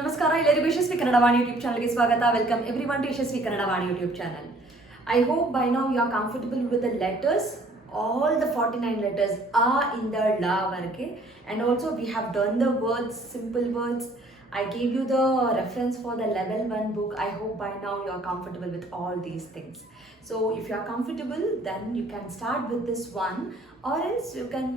ನಮಸ್ಕಾರ ಎಲ್ಲರಿಗೂ ಯಶಸ್ವಿ ಕನ್ನಡ ವಾಣಿ ಯೂಟ್ಯೂಬ್ ಚಾನಲ್ಗೆ ಸ್ವಾಗತ. Welcome everyone to Yashasvi Kannada Vani YouTube channel. I hope by now you are comfortable with the letters. All the 49 letters are in the la varke, and also we have done the words, simple words. I gave you the reference for the level 1 book. I hope by now you are comfortable with all these things. So if you are comfortable, then you can start with this one, or else you can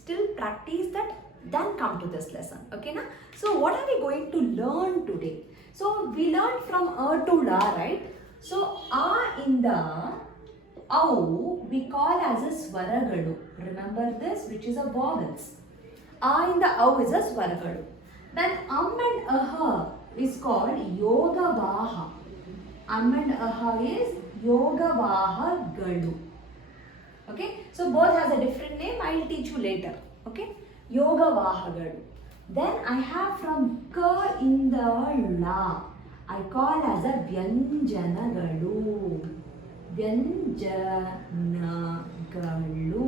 still practice that, then come to this lesson. Okay na? So what are we going to learn today? So we learned from to la, right? So in the au we call as a swaragalu. Remember this, which is a vowels. In the au is a swaragalu. Then and is called yogavaha. And is yogavaha galu. Okay, so both has a different name. I will teach you later. Okay, yogavaha galu. Then I have from ka in the la, I call as a vyanjanagalu. Vyanjanagalu.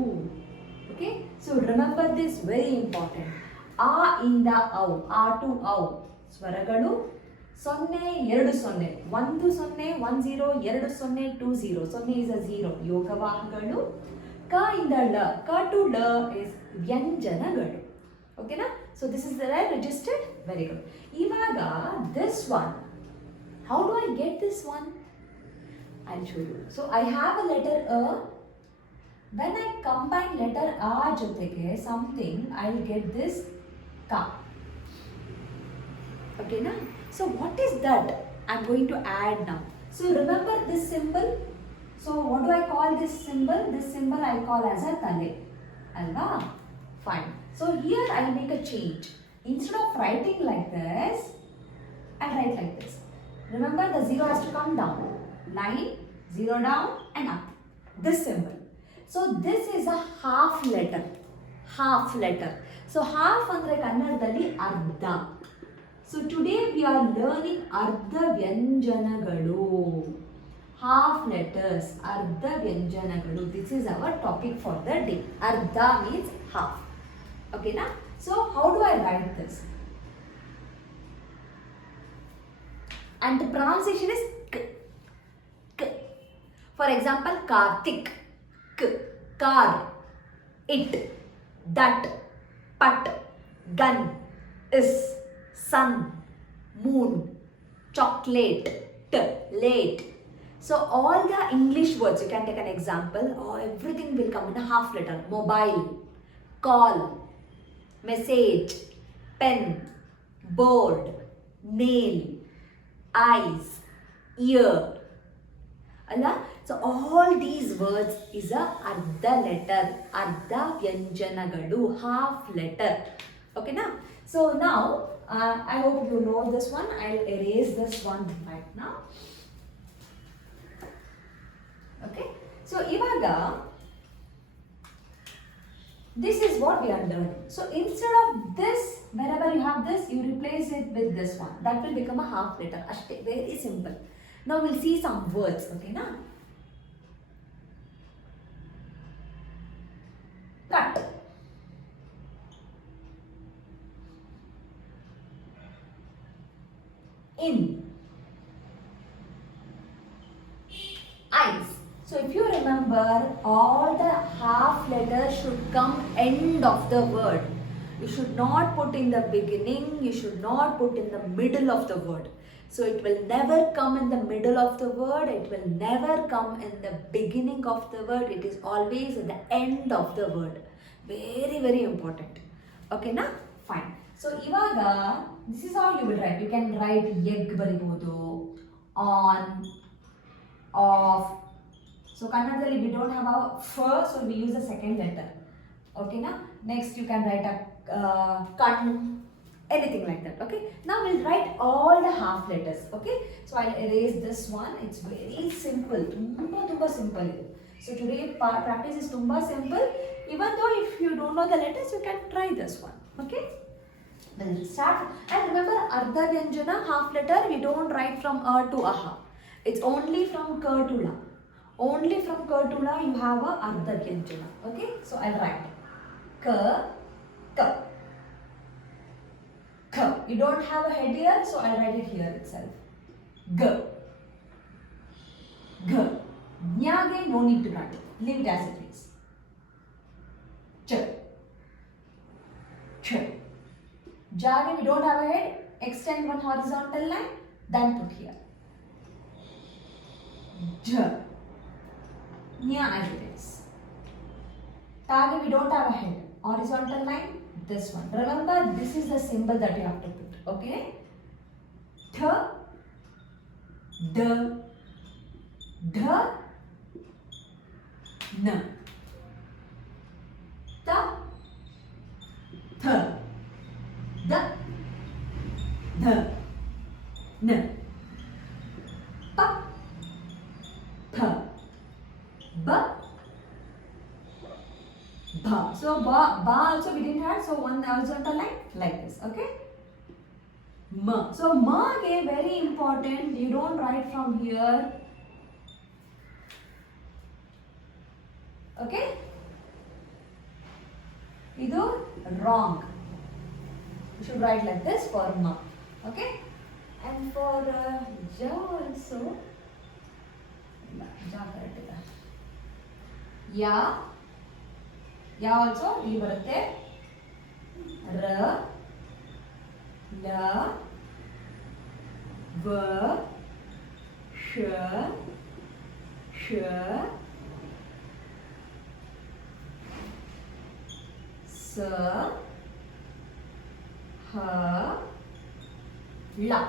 Okay, so remember this, very important. In the au, to au, ಸ್ವರಗಳು 0 2 0 1 0 1 0 2 0 2 0. 0 is a 0, ಯೋಗವಾಹಗಳು. ಕ ಇಂದ ಳ, ಕ to ಳ is ವ್ಯಂಜನಗಳು. Okay na? So this is the right registered. Very good. ಇವಾಗ this one, how do I get this one? I'll show you. So I have a letter a. When I combine letter a ಜೊತೆಗೆ something, I'll get this ka. Okay na? So what is that? I'm going to add now. So remember this symbol. So what do I call this symbol? This symbol I call as a tale. Alva? Fine. So here I'll make a change. Instead of writing like this, I'll write like this. Remember, the 0 has to come down. Line, 0 down and up. This symbol. So this is a half letter. Half letter. So half andre kannadadalli ardha. So today we are learning ardha vyanjanagalu. Half letters, ardha vyanjanagalu. This is our topic for the day. Ardha means half. Okay na? So how do I write this? And the pronunciation is k. K. For example, Kartik, k. Car, it, that, pat, gun, is, sun, moon, chocolate, t, late. So all the English words, you can take an example, everything will come in a half letter. Mobile, call, message, pen, board, nail, eyes, ear. Allah? So all these words is a ardha letter, ardha vyanjanagalu, half letter. Okay na? So now I hope you know this one. I'll erase this one right now. Okay? So ivaga this is what we are learning. So instead of this, wherever you have this, you replace it with this one. That will become a half letter. Ashte, very simple. Now we'll see some words. Okay na? Cut. In. Eyes. So if you remember, all the half letters should come end of the word. You should not put in the beginning, you should not put in the middle of the word. So it will never come in the middle of the word, it will never come in the beginning of the word, it is always at the end of the word. Very, very important. Okay na? Fine. So ivaga, this is how you will write. You can write egg baribodu, on, off. So Kannadadalli we don't have a first, so we use the second letter. Okay na? Next you can write a kan, anything like that. Okay? Now we'll write all the half letters. Okay? So I'll erase this one. It's very simple. Tumba simple. So today practice is tumba simple. Even though if you don't know the letters, you can try this one. Okay? We'll start. And remember, ardha vyanjana, half letter, we don't write from a to aha. It's only from ka to la. Only from ka to la you have a ardha vyanjana. Okay? So I'll write ka, ka, K. You don't have a head here, so I'll write it here itself. G. G. Nya again, no need to write it. Leave it as it is. Ch. Ch. Ja again, we don't have a head. Extend one horizontal line, then put here. J. Nya as it is. Ta again, we don't have a head. Horizontal line, this one. Remember, this is the symbol that you have to put. Okay? Th. D. D. N. Ta. Th. D. D. N. Pa. P. B. Bha. So ba also we didn't have, so one horizontal line like this. Okay? Ma. So ma again very important. You don't write from here. Okay? Idu wrong. You should write like this for ma. Okay? And for ja also. Ja correct ida. Ya. Ya also ಇಲ್ಲಿ ಬರುತ್ತೆ ರ ಲ ವ ಶ ಶ ಸ ಹ ಳ.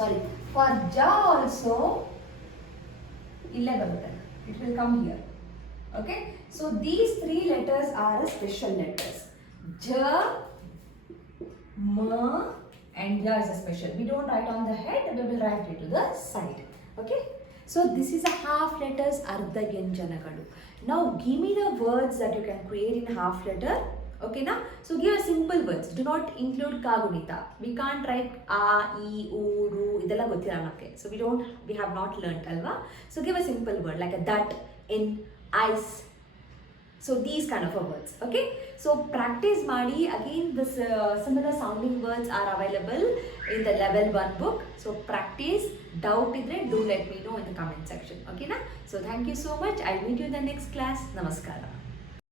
Sorry, for ja also ille barutte. It will come here. Okay, so these three letters are special letters. Ja, ma and ja is a special. We don't write on the head, we will write it to the side. Okay, so this is a half letters ardha vyanjanagalu. Now give me the words that you can create in half letter. Okay, now so give a simple words. Do not include kagunita. We can't write a, e, u, ru. Idella gottilla nakke. So we have not learnt alva. So give a simple word like a that, in, ice. So these kind of words. Okay. So practice madi. Again, this similar sounding words are available in the level 1 book. So practice. Doubt idre, do let me know in the comment section. Okay, na. So thank you so much. I'll meet you in the next class. Namaskara.